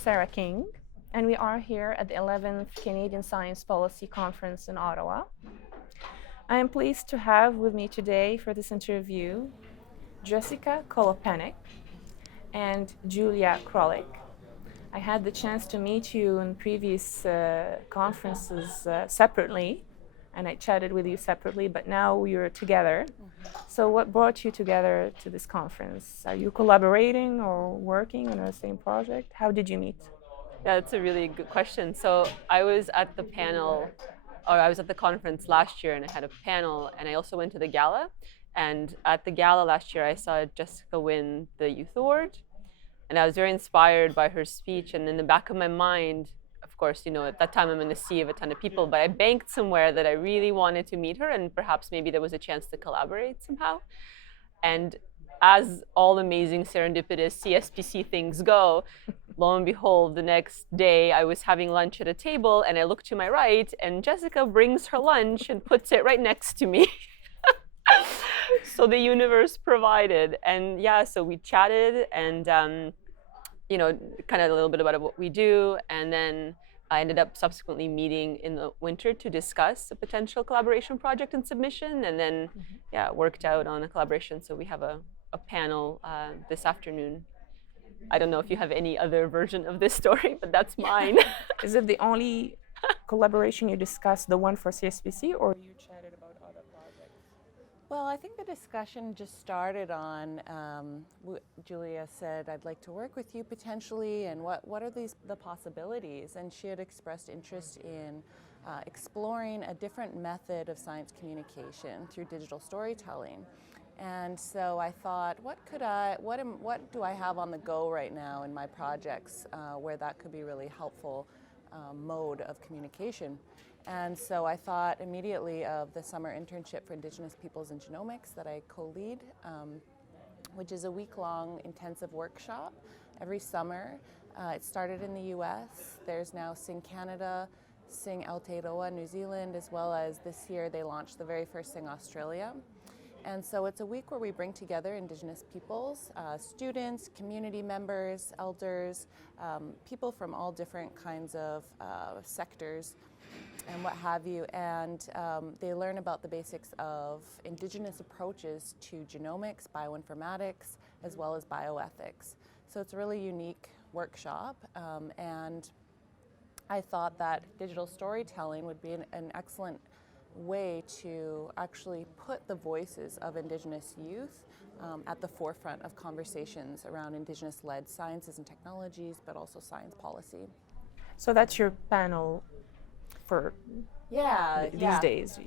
Sarah King, and we are here at the 11th Canadian Science Policy Conference in Ottawa. I am pleased to have with me today for this interview Jessica Kolopenuk and Julia Krolik. I had the chance to meet you in previous conferences separately, and I chatted with you separately, but now we are together. So what brought you together to this conference? Are you collaborating or working on the same project? How did you meet? Yeah, that's a really good question. So I was at the conference last year and I had a panel, and I also went to the gala. And at the gala last year, I saw Jessica win the Youth Award. And I was very inspired by her speech. And in the back of my mind, of course, at that time I'm in a sea of a ton of people, but I banked somewhere that I really wanted to meet her, and perhaps maybe there was a chance to collaborate somehow. And as all amazing serendipitous CSPC things go, lo and behold, the next day I was having lunch at a table and I look to my right and Jessica brings her lunch and puts it right next to me. So the universe provided. And yeah, so we chatted and, kind of a little bit about what we do. And then I ended up subsequently meeting in the winter to discuss a potential collaboration project and submission. And then, worked out on a collaboration. So we have a panel this afternoon. I don't know if you have any other version of this story, but that's mine. Is it the only collaboration you discussed, the one for CSPC, or you chatted about other projects? Well, I think the discussion just started on, Julia said, I'd like to work with you potentially, and what are the possibilities? And she had expressed interest in exploring a different method of science communication through digital storytelling. And so I thought, what do I have on the go right now in my projects where that could be really helpful mode of communication? And so I thought immediately of the summer internship for Indigenous peoples in genomics that I co-lead, which is a week-long intensive workshop every summer. It started in the US. There's now Sing Canada, Sing Aotearoa, New Zealand, as well as this year they launched the very first Sing Australia. And so it's a week where we bring together Indigenous peoples, students, community members, elders, people from all different kinds of sectors and what have you. And they learn about the basics of Indigenous approaches to genomics, bioinformatics, as well as bioethics. So it's a really unique workshop. And I thought that digital storytelling would be an excellent way to actually put the voices of Indigenous youth at the forefront of conversations around Indigenous-led sciences and technologies, but also science policy. So that's your panel for these days.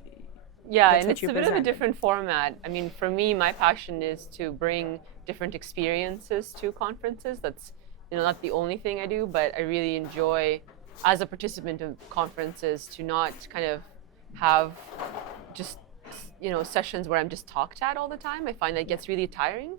Yeah, That's and it's a bit of a presented. different format. I mean, for me, my passion is to bring different experiences to conferences. That's not the only thing I do, but I really enjoy, as a participant of conferences, to not kind of have just sessions where I'm just talked at all the time. I find that gets really tiring.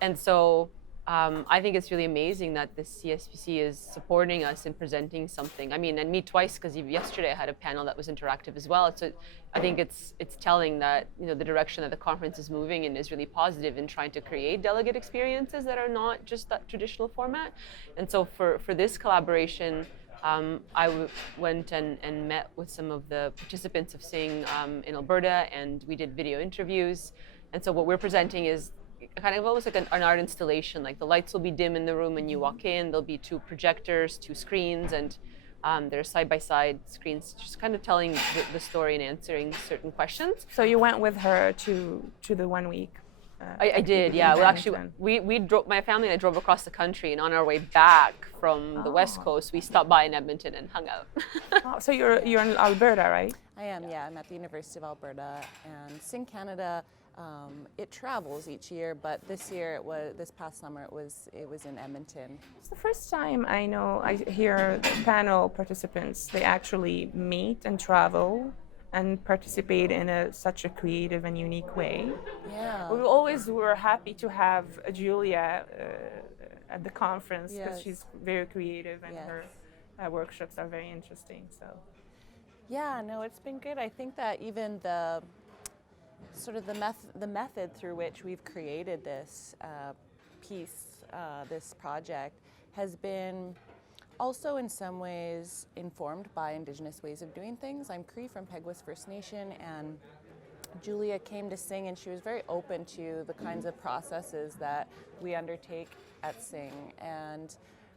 And so I think it's really amazing that the CSPC is supporting us in presenting something. I mean, and me twice, because yesterday I had a panel that was interactive as well. So I think it's telling that the direction that the conference is moving in is really positive in trying to create delegate experiences that are not just that traditional format. And so for this collaboration, I went and met with some of the participants of Sing in Alberta, and we did video interviews. And so what we're presenting is kind of almost like an art installation. Like the lights will be dim in the room when you walk in. There'll be 2 projectors, 2 screens, and they're side-by-side screens, just kind of telling the story and answering certain questions. So you went with her to the 1 week? I did, yeah. Well, actually, we drove, my family and I drove across the country, and on our way back from the West Coast, we stopped by in Edmonton and hung out. So you're in Alberta, right? I am, yeah. I'm at the University of Alberta, and Sing Canada, it travels each year, but this past summer it was in Edmonton. It's the first time I hear panel participants, they actually meet and travel and participate in such a creative and unique way. Yeah. We always were happy to have Julia at the conference because she's very creative and her workshops are very interesting. So. Yeah, no, it's been good. I think that even the sort of the method through which we've created this piece, this project, has been also in some ways informed by Indigenous ways of doing things. I'm Cree from Peguis First Nation, and Julia came to Sing, and she was very open to the kinds of processes that we undertake at Sing. And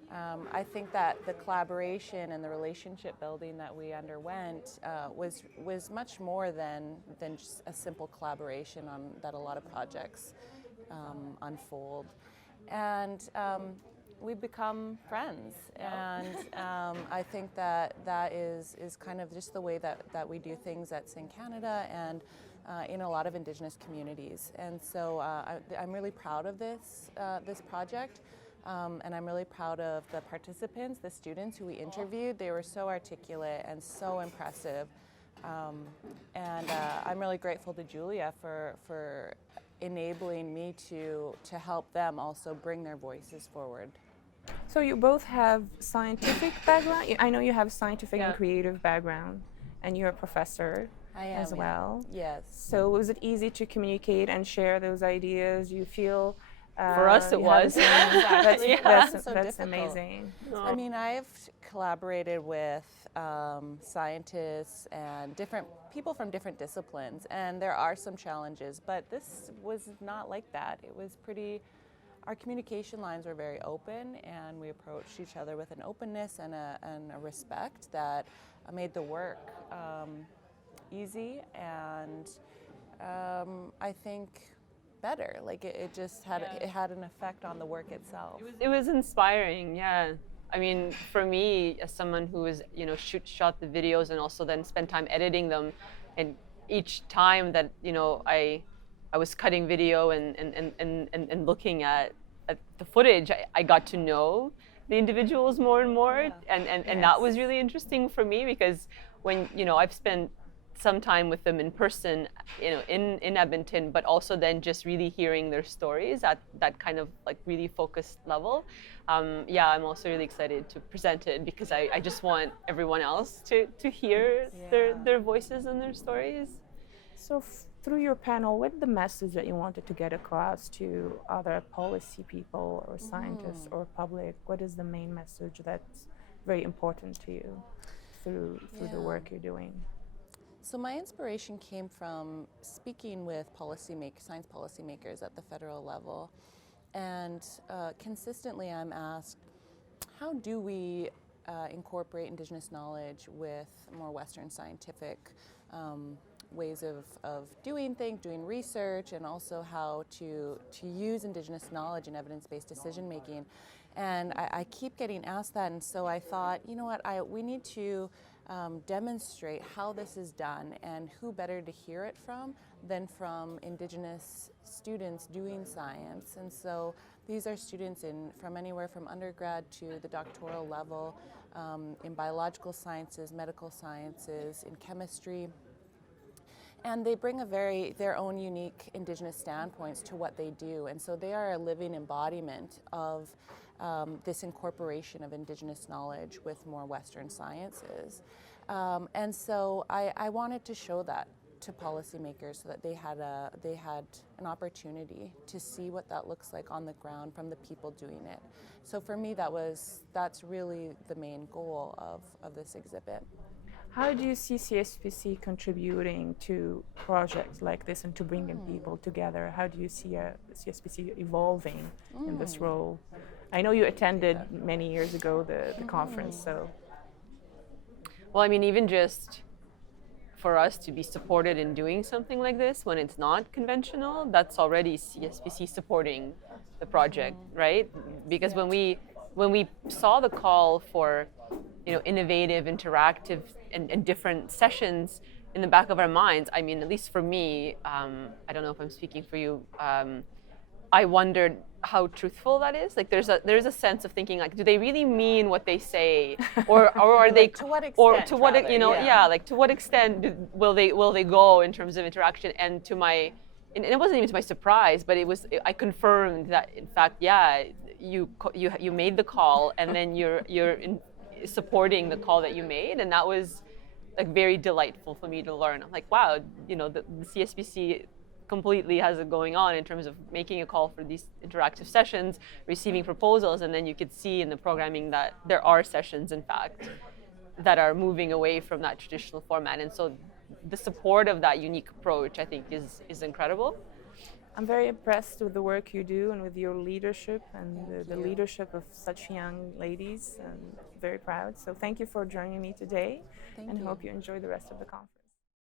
I think that the collaboration and the relationship building that we underwent was much more than just a simple collaboration on that a lot of projects unfold. And we've become friends, and I think that is kind of just the way that we do things at Sing Canada and in a lot of Indigenous communities. And so I'm really proud of this project. And I'm really proud of the participants, the students who we interviewed. They were so articulate and so impressive. And I'm really grateful to Julia for enabling me to help them also bring their voices forward. So you both have scientific background. I know you have scientific and Yeah. creative background, and you're a professor I am, as well. Yes. So was it easy to communicate and share those ideas? You feel For us, it you have was. the same- that's Yeah. that's, So that's difficult. amazing. I mean, I've collaborated with scientists and different people from different disciplines, and there are some challenges, but this was not like that. It was pretty, our communication lines were very open, and we approached each other with an openness and a respect that made the work easy and I think better. Like it just had it had an effect on the work itself. It was inspiring, yeah. I mean, for me, as someone who was, shot the videos and also then spent time editing them, and each time that, I was cutting video and looking at the footage, I got to know the individuals more and more, and that was really interesting for me because when, I've spent some time with them in person, in Edmonton, but also then just really hearing their stories at that kind of like really focused level. I'm also really excited to present it because I just want everyone else to hear their voices and their stories. So through your panel, what's the message that you wanted to get across to other policy people or scientists or public? What is the main message that's very important to you through the work you're doing? So my inspiration came from speaking with science policymakers at the federal level, and consistently I'm asked, how do we incorporate Indigenous knowledge with more Western scientific ways of doing things, doing research, and also how to use Indigenous knowledge in evidence-based decision making. And I keep getting asked that, and so I thought, you know what, we need to demonstrate how this is done, and who better to hear it from than from Indigenous students doing science. And so these are students from anywhere from undergrad to the doctoral level, in biological sciences, medical sciences, in chemistry. And they bring their own unique Indigenous standpoints to what they do. And so they are a living embodiment of this incorporation of Indigenous knowledge with more Western sciences. And so I wanted to show that to policymakers so that they had an opportunity to see what that looks like on the ground from the people doing it. So for me, that's really the main goal of this exhibit. How do you see CSPC contributing to projects like this and to bringing people together? How do you see CSPC evolving in this role? I know you attended many years ago the conference, so. Well, I mean, even just for us to be supported in doing something like this when it's not conventional, that's already CSPC supporting the project, right? Because when we saw the call for, innovative, interactive, and different sessions in the back of our minds, I mean, at least for me, I don't know if I'm speaking for you, I wondered how truthful that is. Like, there's a sense of thinking, like, do they really mean what they say, or are they, to what extent, or to what rather, like to what extent will they go in terms of interaction? And and it wasn't even to my surprise, but I confirmed that in fact, you made the call, and then you're supporting the call that you made, and that was like very delightful for me to learn. I'm like, wow, the CSPC completely has it going on in terms of making a call for these interactive sessions, receiving proposals, and then you could see in the programming that there are sessions, in fact, that are moving away from that traditional format. And so the support of that unique approach, I think, is incredible. I'm very impressed with the work you do and with your leadership and the leadership of such young ladies. I'm very proud. So thank you for joining me today, and hope you enjoy the rest of the conference.